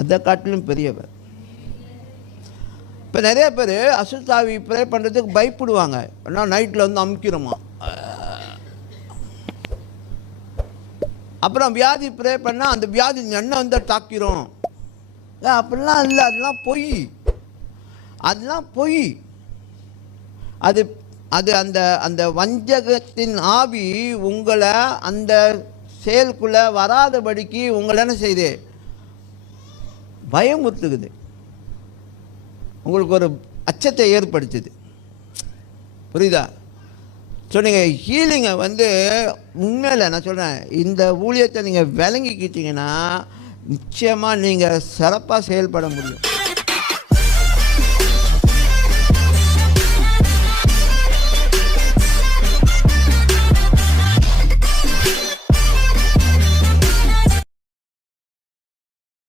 அதை காட்டிலும் பெரியவர். இப்போ நிறைய பேர் அசுத்தாவி ப்ரே பண்ணுறதுக்கு பயப்படுவாங்க. ஏன்னா நைட்டில் வந்து அமுக்கிறோமா, அப்புறம் வியாதி ப்ரே பண்ணால் அந்த வியாதி எண்ணெய் வந்து தாக்கிறோம். அப்படிலாம் இல்லை, அதெல்லாம் பொய். அது அது அந்த அந்த வஞ்சகத்தின் ஆவி உங்களை அந்த செயலுக்குள்ளே வராதபடிக்கு உங்களை என்ன செய்யுது, பயமுறுத்துக்குது, உங்களுக்கு ஒரு அச்சத்தை ஏற்படுத்துது. புரியுதா? ஸோ நீங்கள் ஹீலிங்கை வந்து உண்மையில் நான் சொல்கிறேன், இந்த ஊழியத்தை நீங்கள் விளங்கிக்கிட்டீங்கன்னா நிச்சயமாக நீங்கள் சிறப்பாக செயல்பட முடியும்.